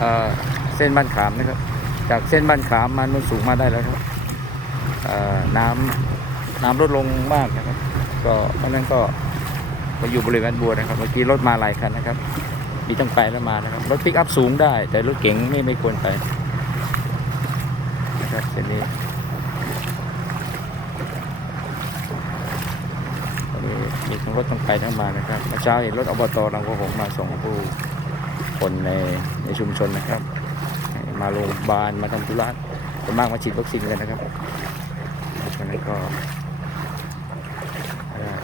เอ่อเส้นบ้านขามนะครับ จากเส้นบ้านขามมาโนนสูงมาได้แล้วครับเอ่อน้ำน้ำลดลงมากนะครับ ก็เพราะนั้นก็มาอยู่บริเวณบัวนะครับ เมื่อกี้รถมาหลายคันนะครับ มีตั้งไปแล้วมานะครับ รถปิกอัพสูงได้ แต่รถเก๋งไม่ไม่ควรไปนะครับเส้นนี้ตอนนี้มีทั้งรถตั้งไปทั้งมานะครับเมื่อเช้าเห็นรถอบตลังกระหงมาส่งผู้ คนในในชุมชนนะครับ มาโรงพยาบาลมาทำธุระส่วนมากมาฉีดวัคซีนกันนะครับเพราะฉะนั้นก็เออ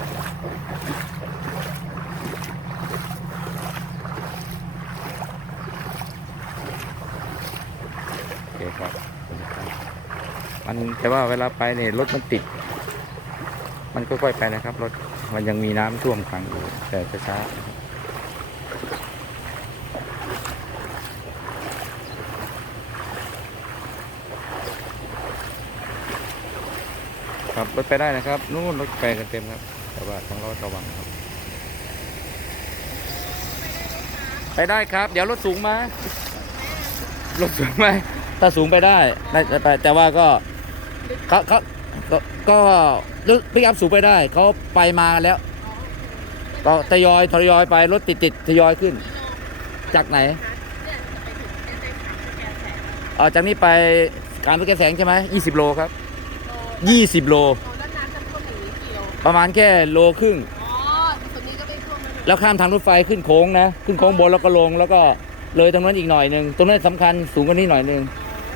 โอเคครับมันแต่ว่าเวลาไปเนี่ยรถมันติด มันค่อยๆไปนะครับรถมันยังมีน้ำท่วมขังอยู่แต่ช้าๆ ครับรถไปได้นะครับ นู่นรถไปกันเต็มครับ แต่ว่าต้องระมัดระวังครับ ไปได้ครับ เดี๋ยวรถสูงมารถสูงไหมถ้าสูงไปได้ได้ไปแต่ว่าก็เขาเขาก็รถพิกอัพสูงไปได้เขาไปมาแล้วก็ทยอยทยอยไปรถติดติดทยอยขึ้น จากไหนอ๋อจากนี้ไปการไปแกแสงใช่ไหมยี่สิบโลครับ ยี่สิบโลด้านน้ำจะท่วมอย่างนี้กี่โลประมาณแค่โลครึ่ง อ๋อตรงนี้ก็ไม่ท่วมแล้วนะแล้วข้ามทางรถไฟขึ้นโค้งนะ ขึ้นโค้งบนแล้วก็ลง แล้วก็เลยตรงนั้นอีกหน่อยหนึ่งตรงนั้นสำคัญสูงกว่านี้หน่อยหนึ่ง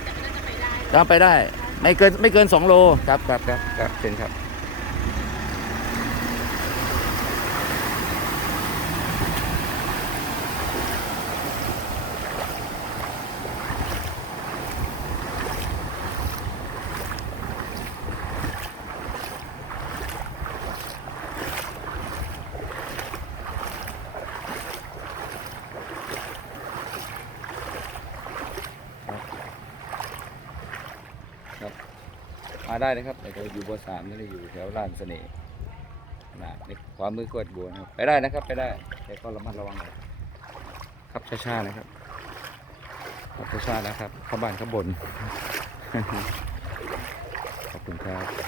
แต่ก็น่าจะไปได้ตามไปได้ ไม่เกินไม่เกิน 2 โลครับครับครับครับเชิญครับครับ มาได้นะครับแต่เราอยู่บัวสามนี่เราอยู่แถวลานเสน่ห์นะนี่ความมือกวดบัวนะครับ ไปได้นะครับ ไปได้ แต่ก็ระมัดระวังหน่อยครับช้าๆนะครับครับช้าๆนะครับ เข้าบ้านข้าบน ขอบคุณครับ